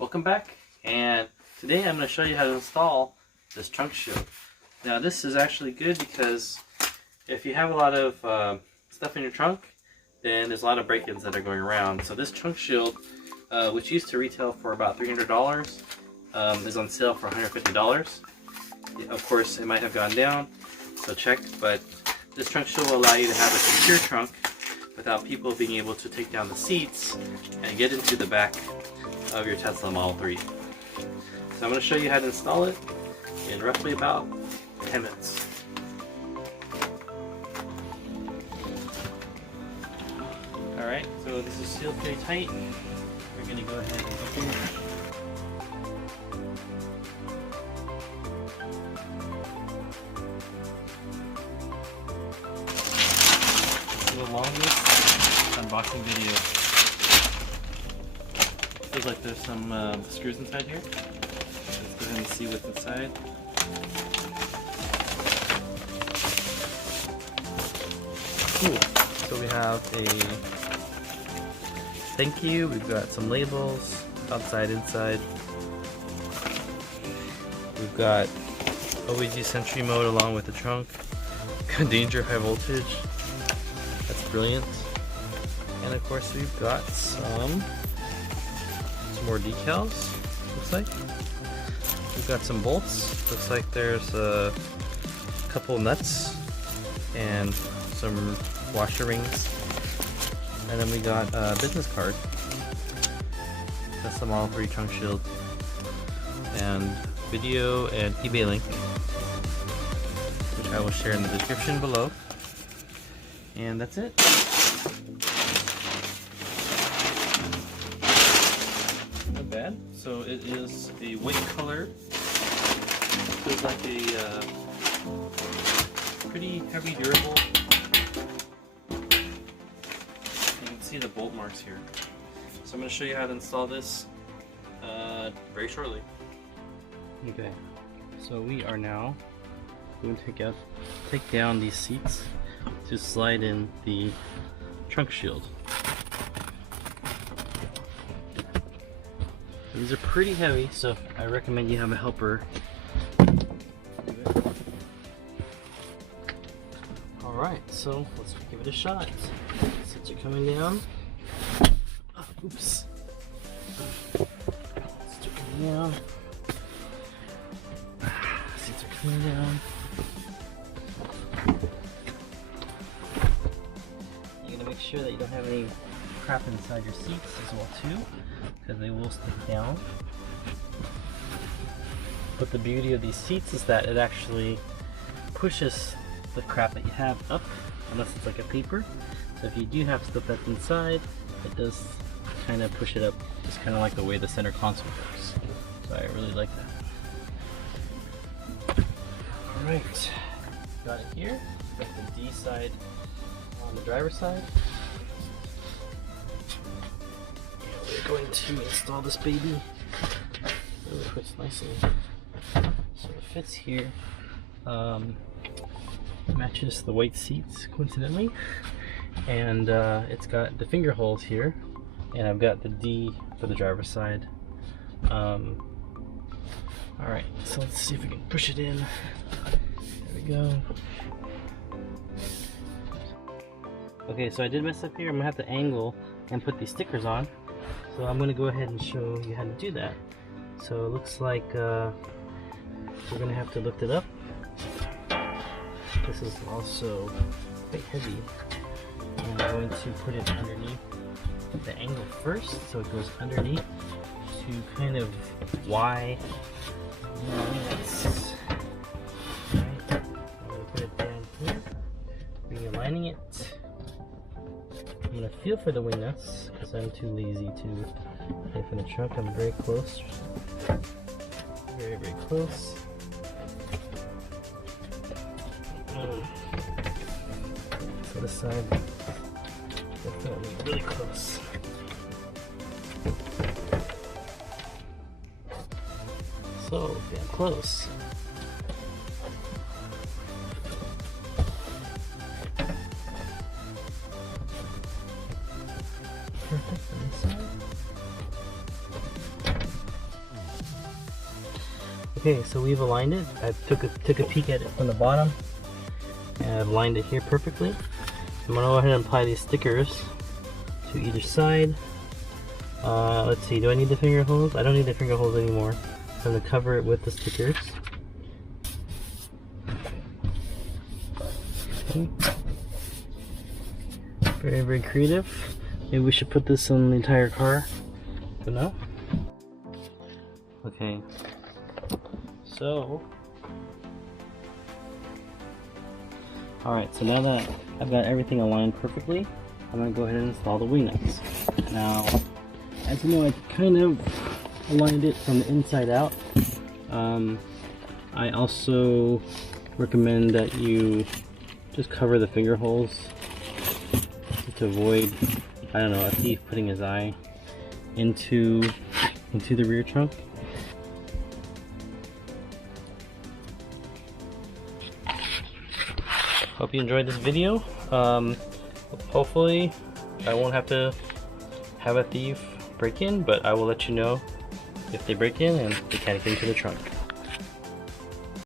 Welcome back, and today I'm going to show you how to install this trunk shield. Now this is actually good because if you have a lot of stuff in your trunk, then there's a lot of break-ins that are going around. So this trunk shield, which used to retail for about $300, is on sale for $150. Of course it might have gone down, so check, but this trunk shield will allow you to have a secure trunk without people being able to take down the seats and get into the back of your Tesla Model 3. So I'm going to show you how to install it in roughly about 10 minutes. Alright, so this is sealed pretty tight. We're going to go ahead and open it. This is the longest unboxing video. Feels like there's some screws inside here. Let's go ahead and see what's inside. Cool. So we have a thank you. We've got some labels, outside, inside. We've got always use Sentry mode along with the trunk. Danger, high voltage. That's brilliant. And of course we've got some more decals, looks like. We've got some bolts. Looks like there's a couple nuts and some washer rings. And then we got a business card. That's the Model 3 trunk shield. And video and eBay link, which I will share in the description below. And that's it. Not bad. So it is a white color. Feels like a pretty heavy, durable. You can see the bolt marks here. So I'm going to show you how to install this very shortly. Okay, so we are now going to take down these seats to slide in the trunk shield. These are pretty heavy, so I recommend you have a helper. Alright, so let's give it a shot. Seats are coming down. Oh, oops. Seats are coming down. Seats are coming down. You're gonna make sure that you don't have any crap inside your seats as well too, because they will stick down. But the beauty of these seats is that it actually pushes the crap that you have up, unless it's like a paper. So if you do have stuff that's inside, it does kind of push it up, just kind of like the way the center console works. So I really like that. Alright, got it here. Got the D side on the driver's side. We're going to install this baby. Really fits nicely. So it fits here. Matches the white seats, coincidentally. And it's got the finger holes here. And I've got the D for the driver's side. Alright, so let's see if we can push it in. There we go. Okay, so I did mess up here. I'm gonna have to angle and put these stickers on. So I'm gonna go ahead and show you how to do that. So it looks like we're gonna have to lift it up. This is also quite heavy. I'm going to put it underneath the angle first, so it goes underneath to kind of Y. Alright, I'm gonna put it down here, realigning it. I'm gonna feel for the wing nuts because I'm too lazy to pay for the trunk. I'm very close, very close. So this side, definitely really close. So damn close. Perfect on this side. Okay, so we've aligned it. I took a peek at it from the bottom, and I've aligned it here perfectly. I'm gonna go ahead and apply these stickers to either side. Let's see, do I need the finger holes? I don't need the finger holes anymore. So I'm gonna cover it with the stickers. Okay. Very, very creative. Maybe we should put this on the entire car, but no. Okay, so alright, so now that I've got everything aligned perfectly, I'm going to go ahead and install the wing nuts. Now, as you know, I kind of aligned it from the inside out. I also recommend that you just cover the finger holes to avoid, I don't know, a thief putting his eye into the rear trunk. Hope you enjoyed this video. Hopefully I won't have to have a thief break in, but I will let you know if they break in and they can't get into the trunk.